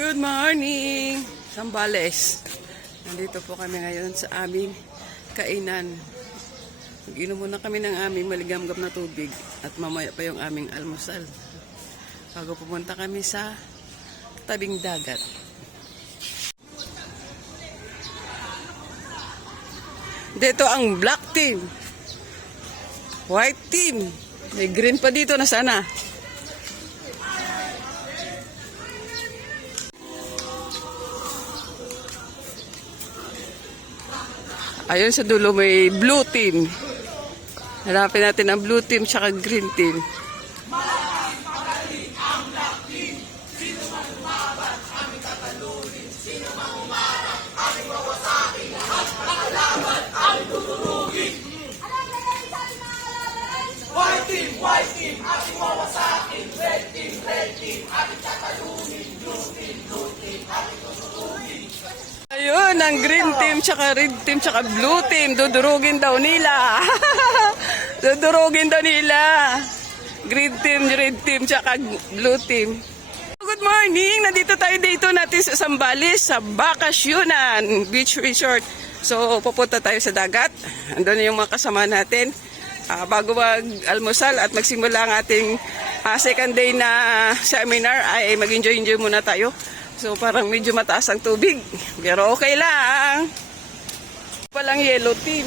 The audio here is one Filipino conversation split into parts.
Good morning! Sambales. Nandito po kami ngayon sa aming kainan. Mag-inom muna kami ng aming maligamgam na tubig at mamaya pa yung aming almusal. Bago pumunta kami sa tabing dagat. Dito ang black team. White team. May green pa dito na sana. Ayun sa dulo may blue team. Hanapin natin ang blue team tsaka green team. White team, ating wawasakin. Red team, ating tatalungin. Blue team, ating tutulungin. Ayun, ang green team, tsaka red team, tsaka blue team. Dudurugin daw nila. Dudurugin daw nila. Green team, red team, tsaka blue team. Good morning! Nandito tayo dito natin sa Sambales, sa Bakasyunan Beach Resort. So, pupunta tayo sa dagat. Andun yung mga kasama natin. Bago mag-almusal at magsimula ang ating second day na seminar, ay mag-enjoy muna tayo. So parang medyo mataas ang tubig, pero okay lang. Palang yellow team.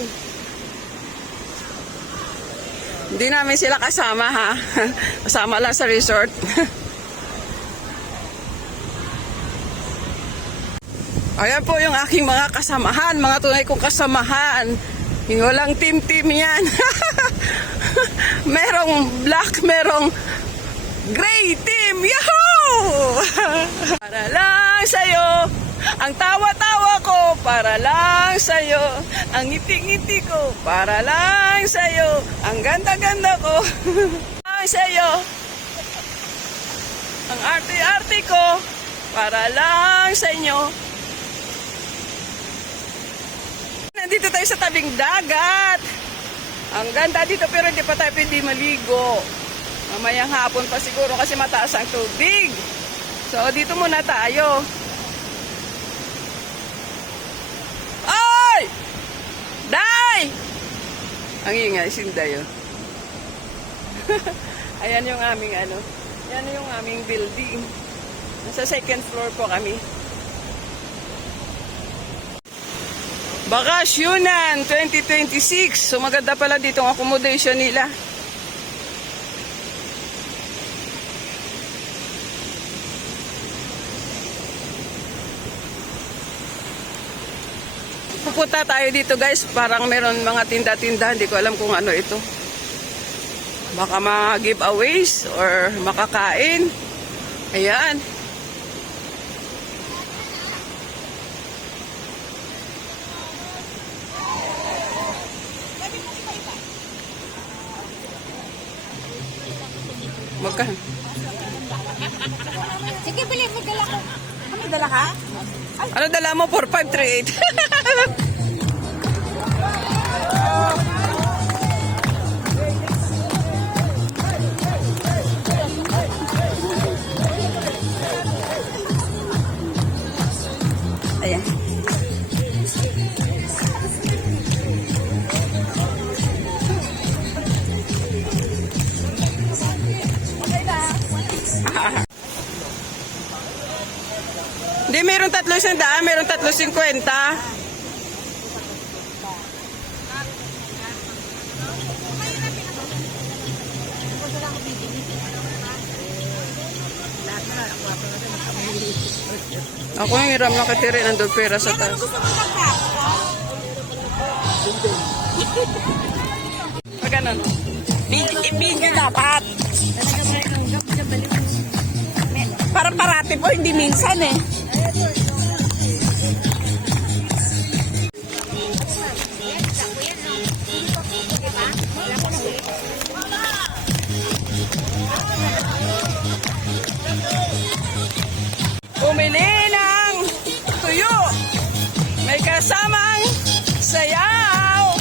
Hindi namin sila kasama ha. Kasama lang sa resort. Ayan po yung aking mga kasamahan, mga tunay kong kasamahan. Walang team yan. Merong black, merong gray team. Yahoo! Para lang sa'yo, ang tawa-tawa ko. Para lang sa'yo, ang ngiti-ngiti ko. Para lang sa'yo, ang ganda-ganda ko. Para lang sa'yo, ang arte-arte ko. Para lang sa inyo. Nandito tayo sa tabing dagat. Ang ganda dito pero hindi pa tayo pwede maligo. Mamayang hapon pa siguro kasi mataas ang tubig. So dito muna tayo. Ay! Day! Ang ingay, sinday yun. Ayan yung aming ano. Yan yung aming building. Nasa second floor po kami. Bakasyunan 2026. So maganda pala dito ang accommodation nila. Pupunta tayo dito guys. Parang meron mga tinda-tinda. Hindi ko alam kung ano ito. Baka mga giveaways or makakain. Ayan. Magkano? Sige, bili mo, dala ko. Ano, dala ka? Ano dala mo? 4538. Ayan. Hindi, meron 300, meron 350. Ako yung hiram ng katiri, nandun pera sa taas. Magkano no? Video dapat. Parang parati po, hindi minsan eh. Bumili ng tuyo. May kasamang sayaw.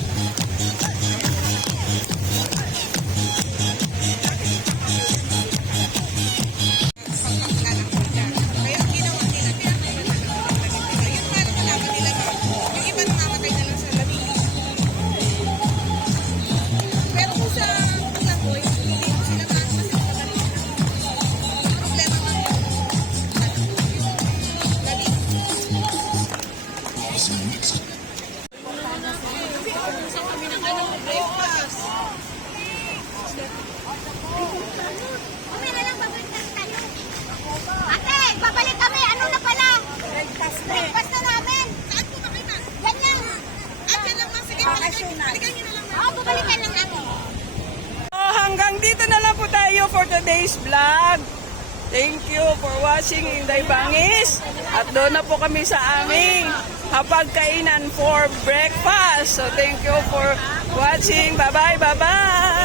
today's vlog. Thank you for watching Inday Bangis. At doon na po kami sa aming hapagkainan for breakfast. So thank you for watching. Bye-bye, bye-bye.